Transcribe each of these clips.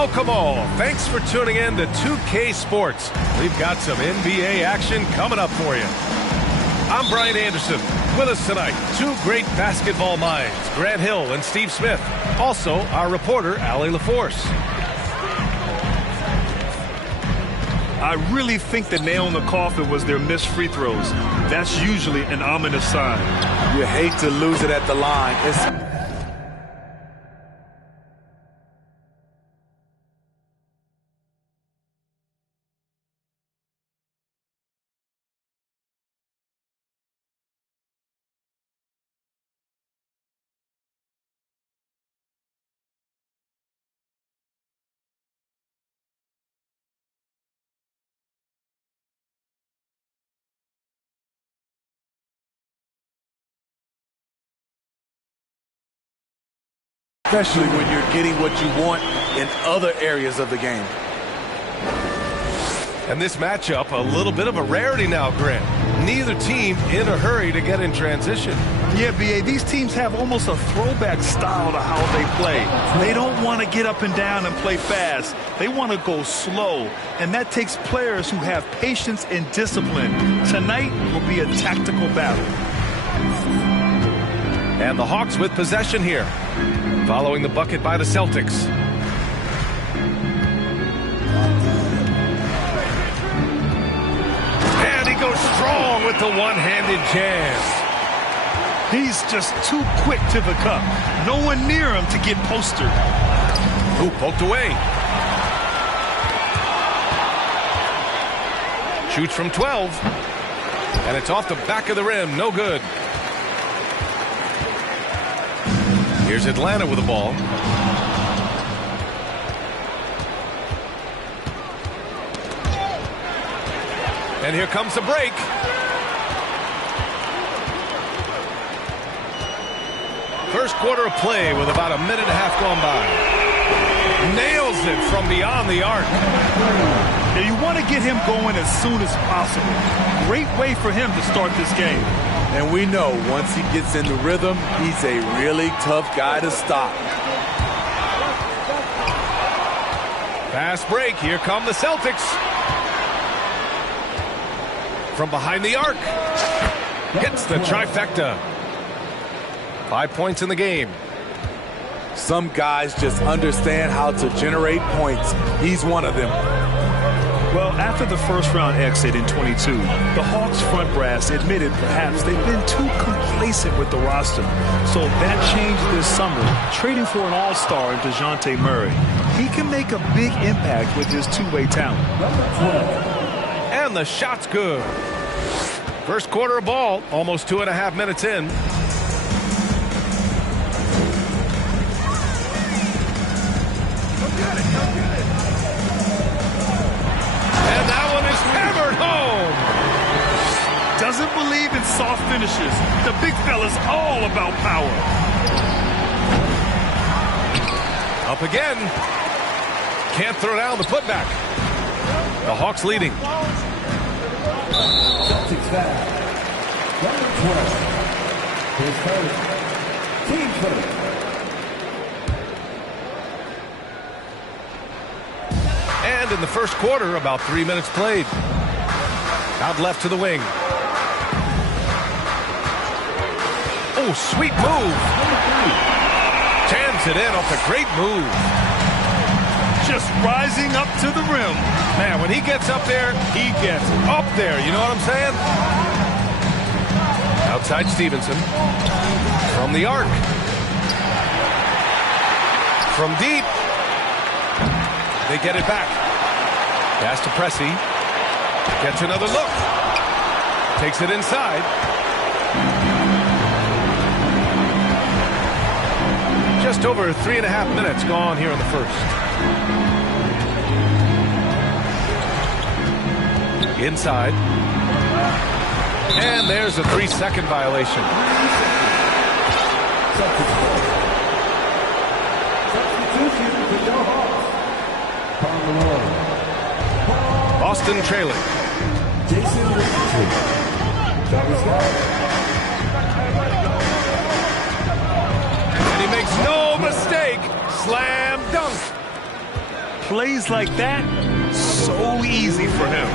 Welcome all. Thanks for tuning in to 2K Sports. We've got some NBA action coming up for you. I'm Brian Anderson. With us tonight, two great basketball minds, Grant Hill and Steve Smith. Also, our reporter, Allie LaForce. I really think the nail in the coffin was their missed free throws. That's usually an ominous sign. You hate to lose it at the line. Especially when you're getting what you want in other areas of the game. And this matchup, a little bit of a rarity now, Grant. Neither team in a hurry to get in transition. Yeah, B.A., these teams have almost a throwback style to how they play. They don't want to get up and down and play fast. They want to go slow, and that takes players who have patience and discipline. Tonight will be a tactical battle. And the Hawks with possession here, following the bucket by the Celtics. And he goes strong with the one-handed jam. He's just too quick to the cup. No one near him to get postered. Ooh, poked away. Shoots from 12. And it's off the back of the rim. No good. Here's Atlanta with the ball. And here comes the break. First quarter of play with about a minute and a half gone by. Nails it from beyond the arc. Now you want to get him going as soon as possible. Great way for him to start this game. And we know once he gets in the rhythm, he's a really tough guy to stop. Fast break. Here come the Celtics. From behind the arc. Hits the trifecta. 5 points in the game. Some guys just understand how to generate points. He's one of them. Well, after the first-round exit in 22, the Hawks front brass admitted perhaps they've been too complacent with the roster. So that changed this summer, trading for an all-star in DeJounte Murray. He can make a big impact with his two-way talent. And the shot's good. First quarter of ball, almost 2.5 minutes in. And that one is hammered home. Doesn't believe in soft finishes. The big fella's all about power. Up again. Can't throw down the putback. The Hawks leading. Celtics foul. Number 12. His first. Team first. And in the first quarter, about 3 minutes played. Out left to the wing. Oh, sweet move. Jams it in off a great move. Just rising up to the rim. Man, when he gets up there, he gets up there. You know what I'm saying? Outside Stevenson. From the arc. From deep. They get it back. Pass to Pressey. Gets another look. Takes it inside. Just over 3.5 minutes gone here in the first. Inside. And there's a 3-second violation. Boston trailing. And he makes no mistake. Slam dunk. plays like that, so easy for him.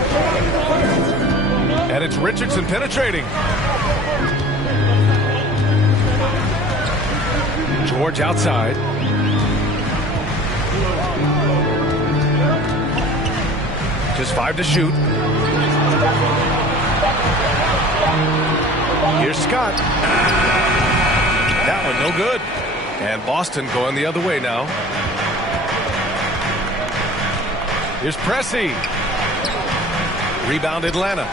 And it's Richardson penetrating. George outside. Just 5 to shoot. Here's Scott. That one no good. And Boston going the other way now. Here's Pressey. Rebound Atlanta.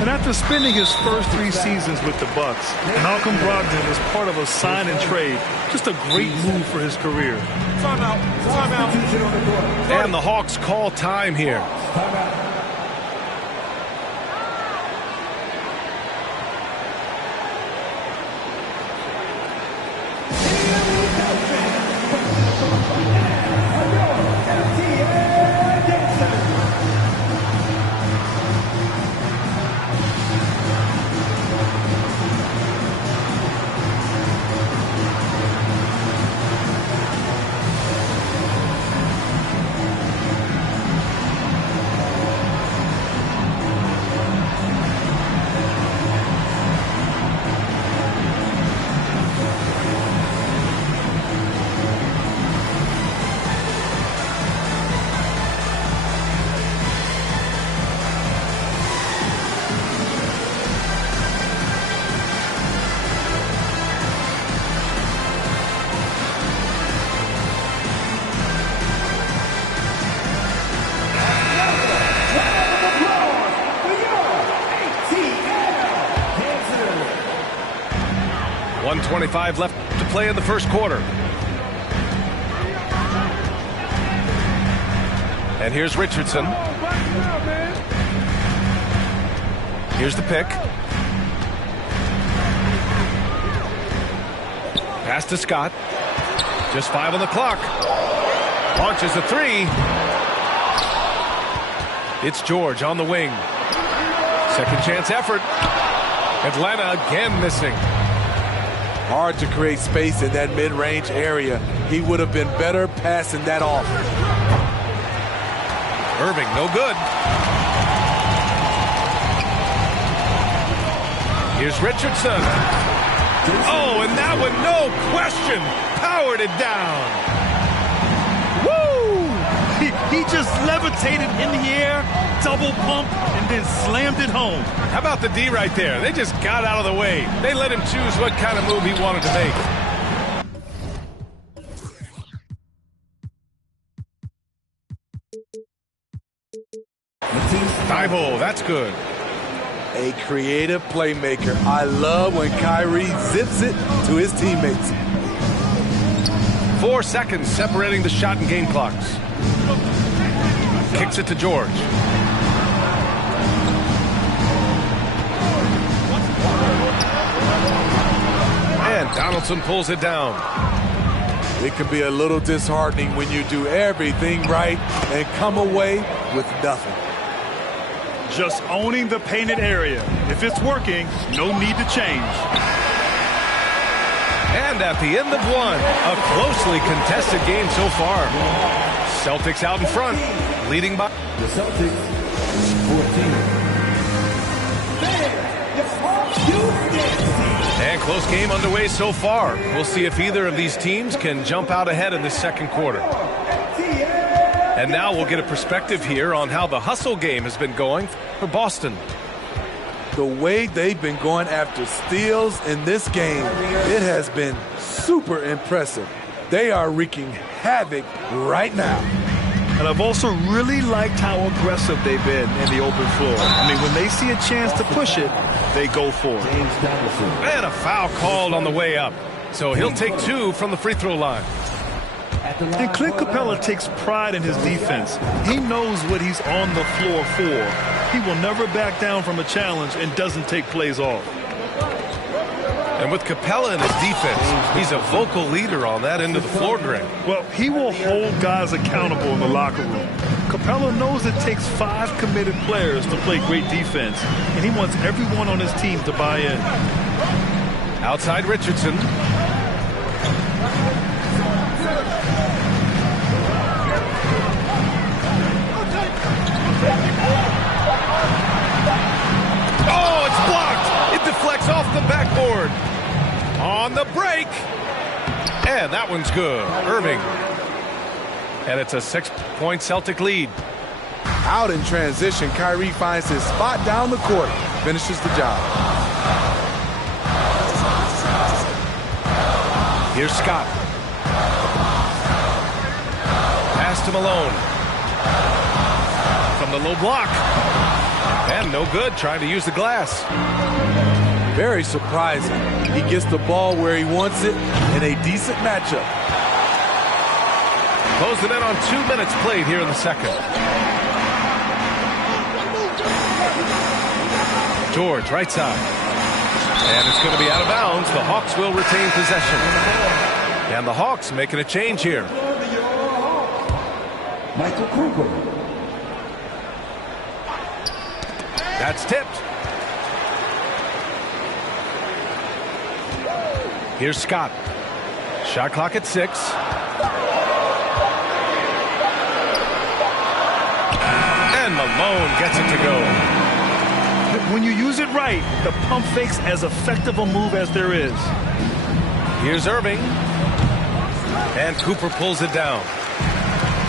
And after spending his first 3 seasons with the Bucks, Malcolm Brogdon is part of a sign and trade. Just a great move for his career. Timeout. And the Hawks call time here. Timeout. .25 left to play in the first quarter. And here's Richardson. Here's the pick. Pass to Scott. Just 5 on the clock. Launches a 3. It's George on the wing. Second chance effort. Atlanta again missing. Hard to create space in that mid-range area. He would have been better passing that off. Irving, no good. Here's Richardson. Oh, and that one, no question, powered it down. Woo! He just levitated in the air, double pump, and then slammed it home. How about the D right there? They just got out of the way. They let him choose what kind of move he wanted to make. Dive-hole, that's good. A creative playmaker. I love when Kyrie zips it to his teammates. 4 seconds separating the shot and game clocks. Kicks it to George. And Donaldson pulls it down. It can be a little disheartening when you do everything right and come away with nothing. Just owning the painted area. If it's working, no need to change. And at the end of one, a closely contested game so far. Celtics out in front, leading by The Celtics, 14. And close game underway so far. We'll see if either of these teams can jump out ahead in the second quarter. And now we'll get a perspective here on how the hustle game has been going for Boston. The way they've been going after steals in this game, it has been super impressive. They are wreaking havoc right now. And I've also really liked how aggressive they've been in the open floor. I mean, when they see a chance to push it, they go for it. And a foul called on the way up. So he'll take 2 from the free throw line. And Clint Capella takes pride in his defense. He knows what he's on the floor for. He will never back down from a challenge and doesn't take plays off. And with Capella in his defense, he's a vocal leader on that end of the floor, Greg. Well, he will hold guys accountable in the locker room. Capella knows it takes 5 committed players to play great defense, and he wants everyone on his team to buy in. Outside Richardson. Oh, it's blocked. It deflects off the backboard. On the break. And that one's good. Irving. And it's a 6-point Celtic lead. Out in transition, Kyrie finds his spot down the court. Finishes the job. Here's Scott. Pass to Malone. From the low block. And no good, trying to use the glass. Very surprising. He gets the ball where he wants it in a decent matchup. Closing in on 2 minutes played here in the second. George, right side. And it's going to be out of bounds. The Hawks will retain possession. And the Hawks making a change here. Michael Cooper. That's tipped. Here's Scott. Shot clock at 6. And Malone gets it to go. When you use it right, the pump fake's as effective a move as there is. Here's Irving. And Cooper pulls it down.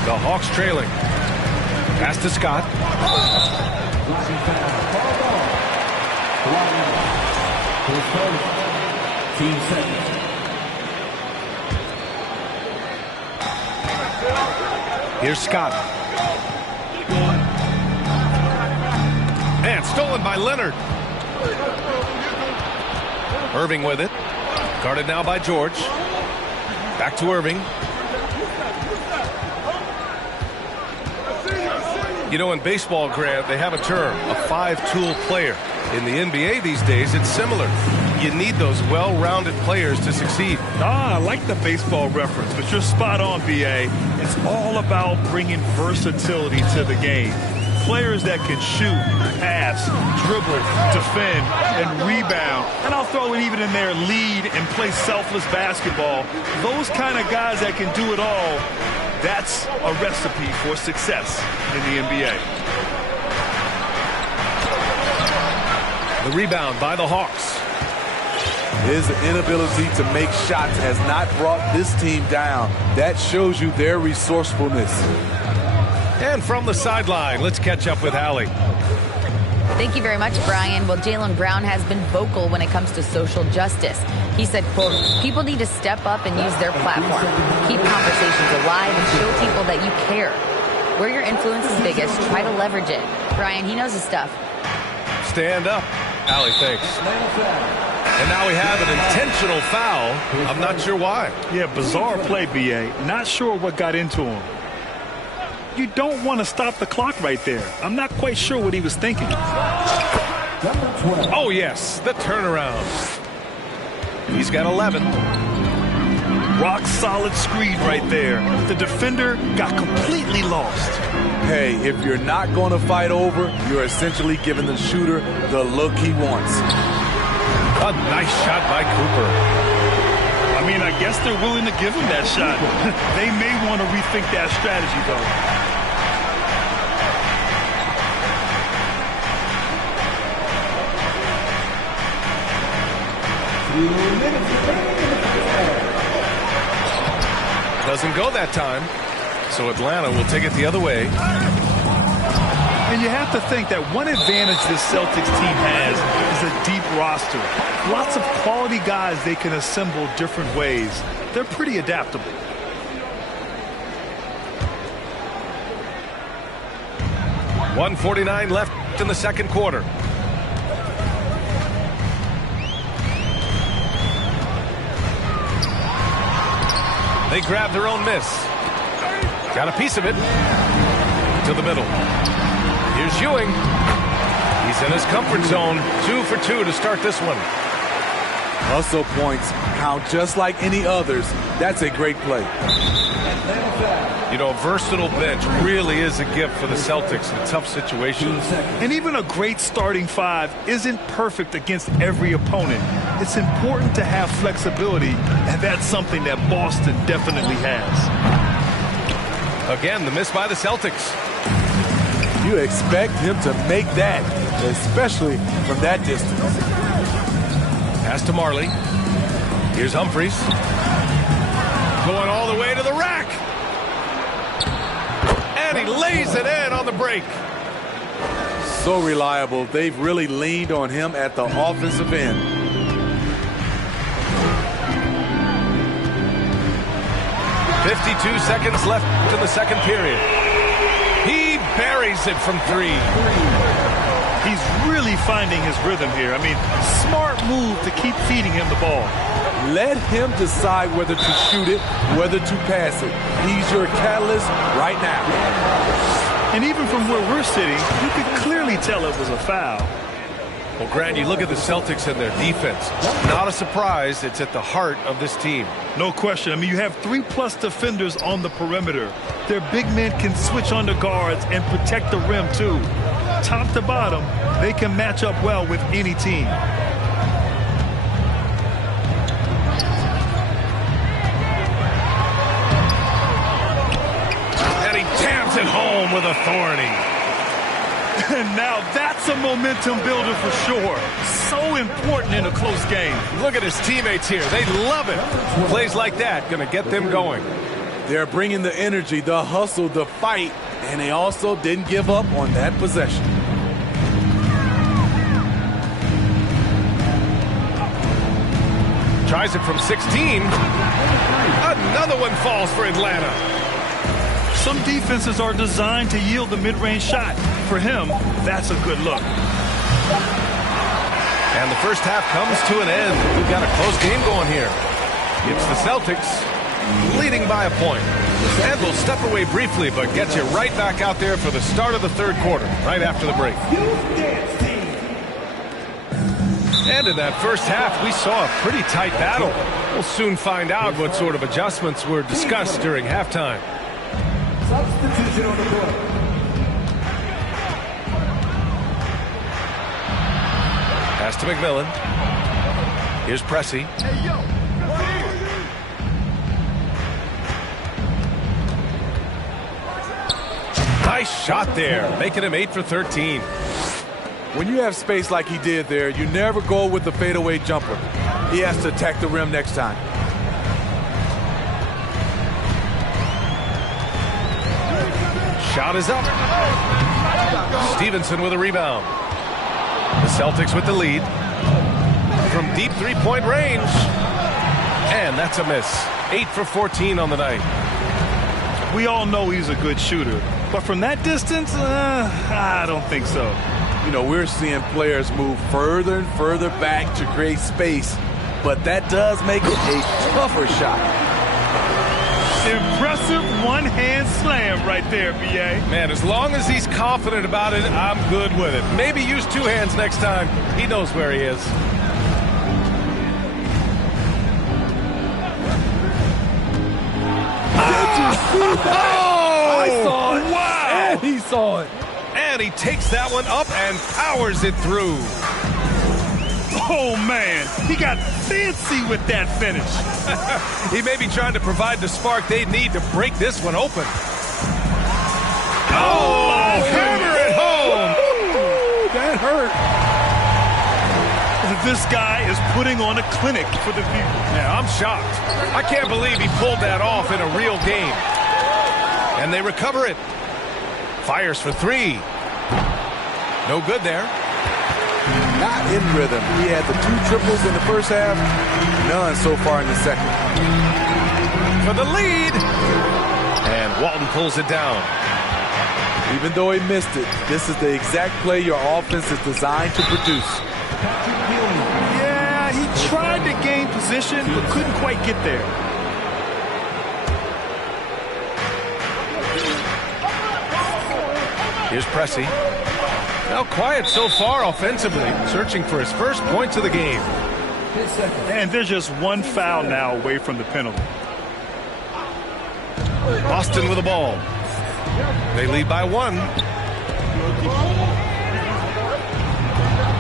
The Hawks trailing. Pass to Scott. Here's Scott. And stolen by Leonard. Irving with it. Guarded now by George. Back to Irving. You know, in baseball, Grant, they have a term, a 5-tool player. In the NBA these days, it's similar. You need those well-rounded players to succeed. I like the baseball reference, but you're spot on, B.A. It's all about bringing versatility to the game. Players that can shoot, pass, dribble, defend, and rebound. And I'll throw it even in there, lead and play selfless basketball. Those kind of guys that can do it all, that's a recipe for success in the NBA. The rebound by the Hawks. His inability to make shots has not brought this team down. That shows you their resourcefulness. And from the sideline, let's catch up with Allie. Thank you very much, Brian. Well, Jaylen Brown has been vocal when it comes to social justice. He said, quote, people need to step up and use their platform. Keep conversations alive and show people that you care. Where your influence is biggest, try to leverage it. Brian, he knows his stuff. Stand up. Allie, thanks. And now we have an intentional foul. I'm not sure why. Yeah, bizarre play, B.A. Not sure what got into him. You don't want to stop the clock right there. I'm not quite sure what he was thinking. Oh, yes, the turnaround. He's got 11. Rock solid screen right there. The defender got completely lost. Hey, if you're not going to fight over, you're essentially giving the shooter the look he wants. A nice shot by Cooper. I mean, I guess they're willing to give him that shot. They may want to rethink that strategy, though. Doesn't go that time, so Atlanta will take it the other way. And you have to think that one advantage this Celtics team has is a deep roster. Lots of quality guys they can assemble different ways. They're pretty adaptable. .149 left in the second quarter. They grab their own miss. Got a piece of it. To the middle. Here's Ewing. He's in his comfort zone. 2 for 2 to start this one. Hustle points count just like any others. That's a great play. You know, a versatile bench really is a gift for the Celtics in tough situations. And even a great starting five isn't perfect against every opponent. It's important to have flexibility, and that's something that Boston definitely has. Again, the miss by the Celtics. You expect him to make that, especially from that distance. Pass to Marley. Here's Humphries. Going all the way to the rack. And he lays it in on the break. So reliable. They've really leaned on him at the offensive end. .52 left in the second period. He buries it from three. He's really finding his rhythm here. I mean, smart move to keep feeding him the ball. Let him decide whether to shoot it, whether to pass it. He's your catalyst right now. And even from where we're sitting, you could clearly tell it was a foul. Well, Grant, you look at the Celtics and their defense. Not a surprise, it's at the heart of this team. No question. I mean, you have 3+ defenders on the perimeter. Their big men can switch on the guards and protect the rim, too. Top to bottom, they can match up well with any team. And he jams it home with authority. And now that's a momentum builder for sure. So important in a close game. Look at his teammates here. They love it. Plays like that going to get them going. They're bringing the energy, the hustle, the fight, and they also didn't give up on that possession. Tries it from 16. Another one falls for Atlanta. Some defenses are designed to yield the mid-range shot. For him, that's a good look. And the first half comes to an end. We've got a close game going here. It's the Celtics leading by a point. And we'll step away briefly, but get you right back out there for the start of the third quarter, right after the break. And in that first half, we saw a pretty tight battle. We'll soon find out what sort of adjustments were discussed during halftime. Substitution on the court. Pass to McMillan. Here's Pressey. Nice shot there, making him 8 for 13. When you have space like he did there, you never go with the fadeaway jumper. He has to attack the rim next time. Shot is up. Stevenson with a rebound. The Celtics with the lead. From deep three-point range. And that's a miss. 8 for 14 on the night. We all know he's a good shooter. But from that distance, I don't think so. You know, we're seeing players move further and further back to create space. But that does make it a tougher shot. Impressive one-hand slam right there, B.A. Man, as long as he's confident about it, I'm good with it. Maybe use two hands next time. He knows where he is. Did you see that? I saw it. Wow! And he saw it. And he takes that one up and powers it through. Oh, man. He got fancy with that finish. He may be trying to provide the spark they need to break this one open. Oh, hammer it home. Ooh, that hurt. This guy is putting on a clinic for the people. Yeah, I'm shocked. I can't believe he pulled that off in a real game. And they recover it. Fires for three. No good there. Not in rhythm. He had the 2 triples in the first half, none so far in the second. For the lead. And Walton pulls it down. Even though he missed it, this is the exact play your offense is designed to produce. Yeah, he tried to gain position, but couldn't quite get there. Here's Pressey. Now quiet so far offensively, searching for his first points of the game. And there's just one foul now away from the penalty. Boston with the ball. They lead by 1.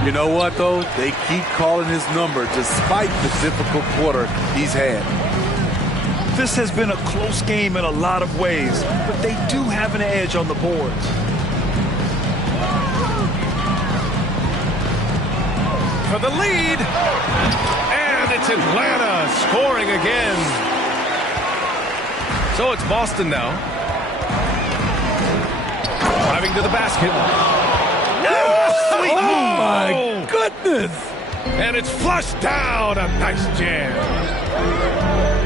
You know what, though? They keep calling his number despite the difficult quarter he's had. This has been a close game in a lot of ways, but they do have an edge on the boards. for the lead. And it's Atlanta scoring again. So it's Boston now. Driving to the basket. Oh, sweet move. My goodness. And it's flushed down. A nice jam.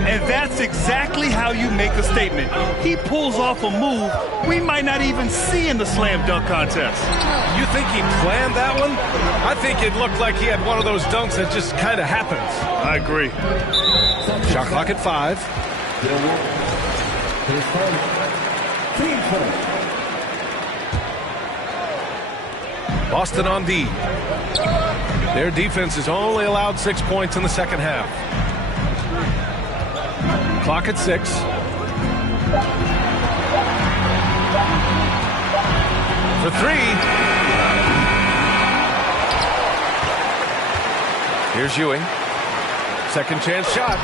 And that's exactly how you make a statement. He pulls off a move we might not even see in the slam dunk contest. You think he planned that one? I think it looked like he had one of those dunks that just kind of happens. I agree. Shot clock at 5. Boston on D. Their defense has only allowed 6 points in the second half. Clock at 6. For 3. Here's Ewing. Second chance shot.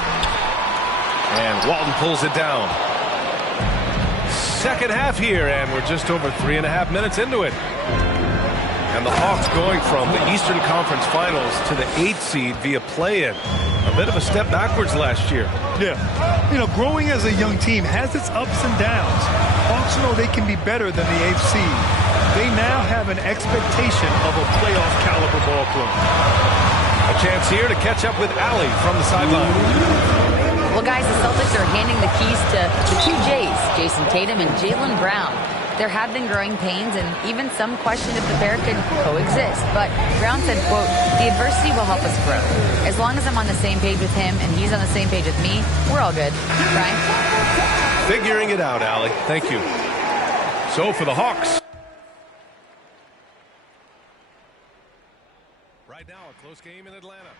And Walton pulls it down. Second half here, and we're just over 3.5 minutes into it. And the Hawks going from the Eastern Conference Finals to the 8th seed via play-in. A bit of a step backwards last year. Yeah. You know, growing as a young team has its ups and downs. Hawks know they can be better than the 8th seed. They now have an expectation of a playoff caliber ball club. A chance here to catch up with Allie from the sideline. Well, guys, the Celtics are handing the keys to the two J's, Jason Tatum and Jaylen Brown. There have been growing pains, and even some question if the pair could coexist. But Brown said, quote, "The adversity will help us grow. As long as I'm on the same page with him and he's on the same page with me, we're all good." Brian? Figuring it out, Allie. Thank you. So for the Hawks. Right now, a close game in Atlanta.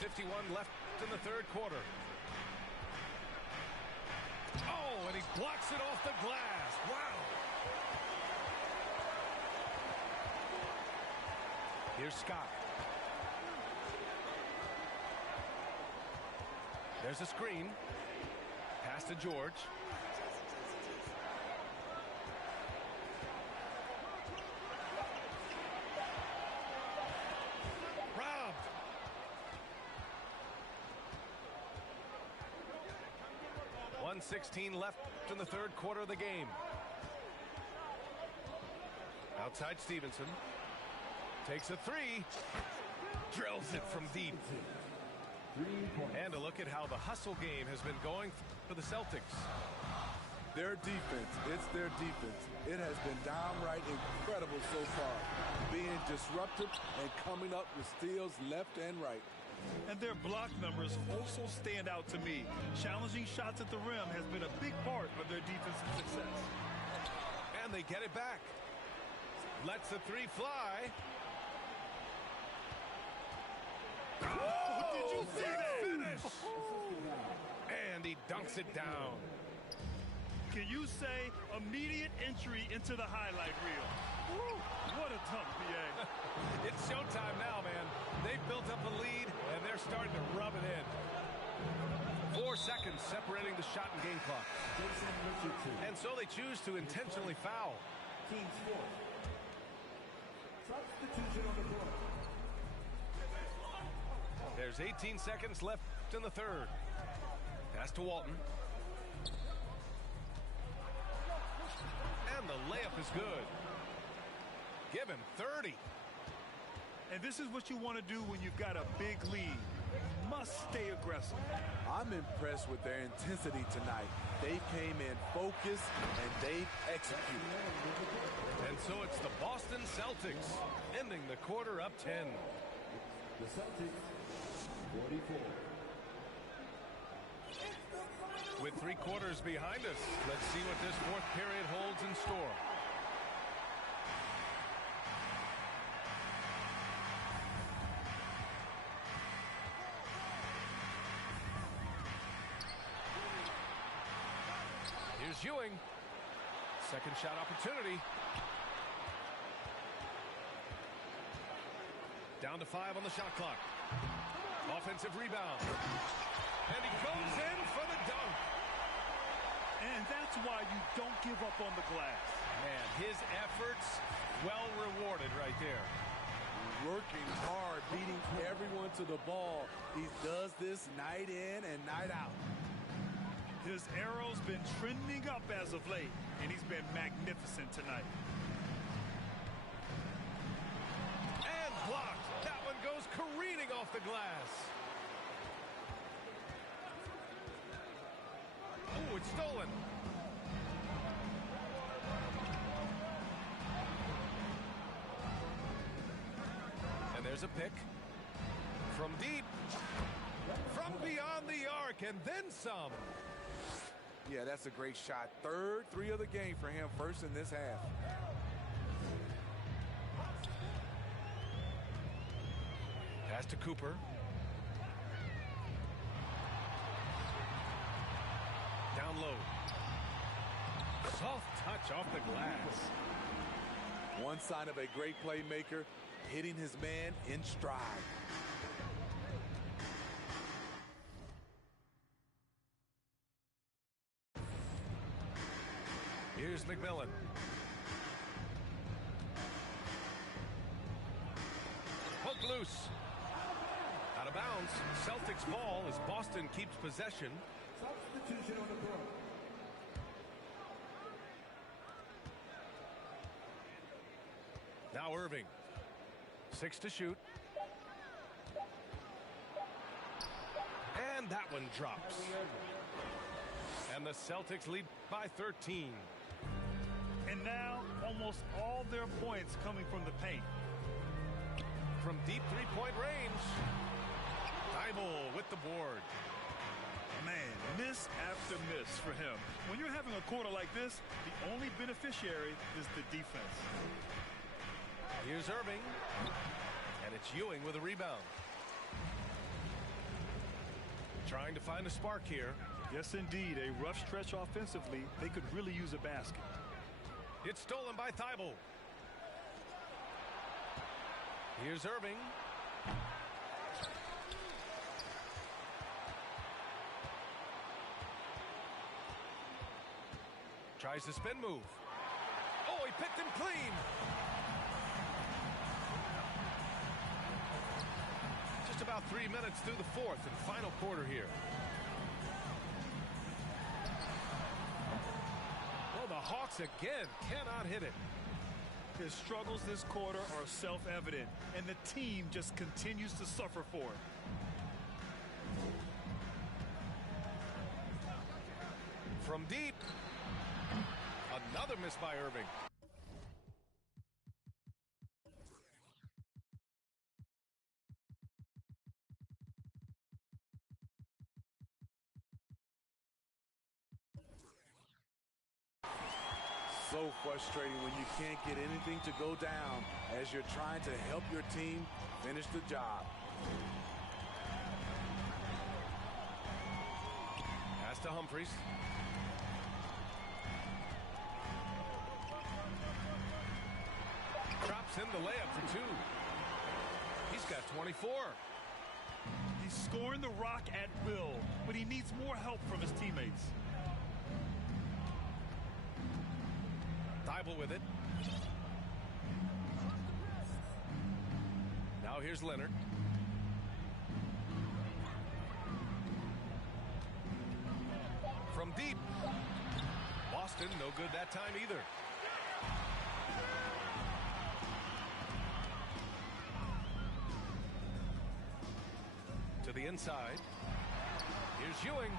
.51 left in the third quarter. Oh, and he blocks it off the glass. Wow. Here's Scott. There's a screen. Pass to George. Robbed. .116 left in the third quarter of the game. Outside Stevenson. Takes a 3. Drills it from deep. And a look at how the hustle game has been going for the Celtics. Their defense, it's their defense. It has been downright incredible so far. Being disruptive and coming up with steals left and right. And their block numbers also stand out to me. Challenging shots at the rim has been a big part of their defensive success. And they get it back. Lets the 3 fly. Oh, did you see that finish? And he dunks it down. Can you say immediate entry into the highlight reel? Woo, what a dunk, BA. It's showtime now, man. They've built up a lead, and they're starting to rub it in. 4 seconds separating the shot and game clock. And so they choose to intentionally foul. Team's fourth. Substitution on the board. There's 18 seconds left in the third. Pass to Walton. And the layup is good. Give him 30. And this is what you want to do when you've got a big lead. You must stay aggressive. I'm impressed with their intensity tonight. They came in focused and they executed. And so it's the Boston Celtics ending the quarter up 10. The Celtics, 44. With 3 quarters behind us, let's see what this fourth period holds in store. Here's Ewing. Second shot opportunity. Down to 5 on the shot clock. Offensive rebound. And he goes in for the dunk. And that's why you don't give up on the glass. Man, His efforts well rewarded right there. Working hard, beating everyone to the ball. He does this night in and night out. His arrow's been trending up as of late, and he's been magnificent tonight. And blocked. That one goes careening off the glass. Oh, it's stolen. And there's a pick. From deep. From beyond the arc, and then some. Yeah, that's a great shot. Third three of the game for him, first in this half. Pass to Cooper. Down low. Soft touch off the glass. One sign of a great playmaker, hitting his man in stride. Here's McMillan. Hook loose. Out of bounds. Celtics ball as Boston keeps possession. Substitution on the court. Now Irving. 6 to shoot. And that one drops. And the Celtics lead by 13. And now almost all their points coming from the paint. From deep three-point range. Thibault with the board. Man, miss after miss for him. When you're having a quarter like this, the only beneficiary is the defense. Here's Irving. And it's Ewing with a rebound. Trying to find a spark here. Yes, indeed. A rough stretch offensively. They could really use a basket. It's stolen by Thibault. Here's Irving. Tries to spin move. Oh, he picked him clean. Just about 3 minutes through the fourth and final quarter here. Well, the Hawks again cannot hit it. His struggles this quarter are self-evident, and the team just continues to suffer for it. From deep. Another miss by Irving. So frustrating when you can't get anything to go down as you're trying to help your team finish the job. Pass to Humphries. Drops in the layup for two. He's got 24. He's scoring the rock at will, but he needs more help from his teammates. Thibault with it. Now here's Leonard. From deep. Boston, no good that time either. To the inside. Here's Ewing.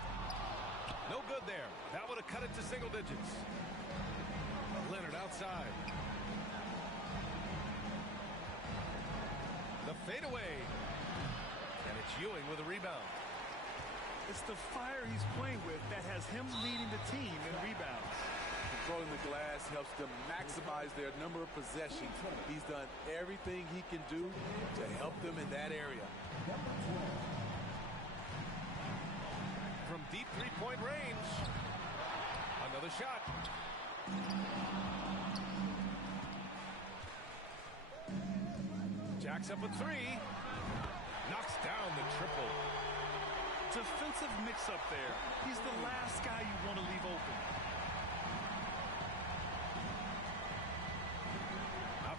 No good there. That would have cut it to single digits. Leonard outside. The fadeaway. And it's Ewing with a rebound. It's the fire he's playing with that has him leading the team in rebounds. Controlling the glass helps them maximize their number of possessions. He's done everything he can do to help them in that area. From deep three-point range. Another shot. Jacks up a three. Knocks down the triple. Defensive mix-up there. He's the last guy you want to leave open.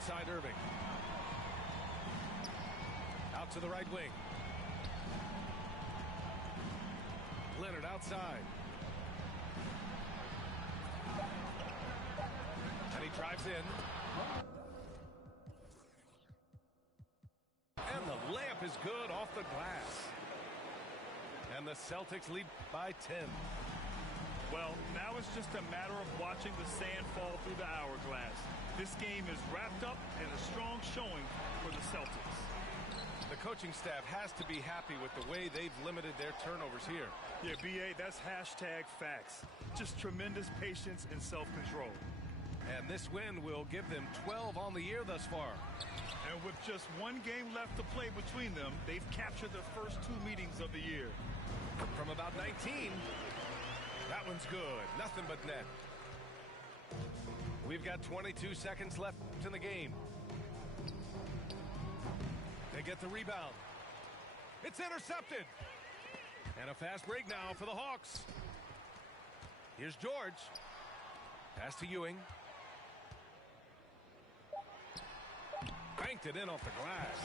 outside Irving. Out to the right wing. Leonard outside. And he drives in. And the layup is good off the glass. And the Celtics lead by 10. Well, now it's just a matter of watching the sand fall through the hourglass. This game is wrapped up and a strong showing for the Celtics. The coaching staff has to be happy with the way they've limited their turnovers here. Yeah, B.A., that's hashtag facts. Just tremendous patience and self-control. And this win will give them 12 on the year thus far. And with just one game left to play between them, they've captured the first 2 meetings of the year. From about 19, that one's good. Nothing but net. We've got 22 seconds left in the game. They get the rebound. It's intercepted. And a fast break now for the Hawks. Here's George. Pass to Ewing. Banked it in off the glass.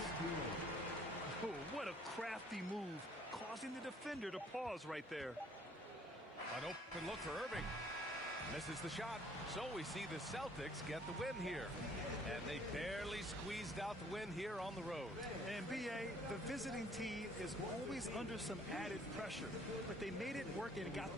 Oh, what a crafty move, causing the defender to pause right there. An open look for Irving. Misses the shot. So we see the Celtics get the win here. And they barely squeezed out the win here on the road. And B.A., the visiting team is always under some added pressure, but they made it work and got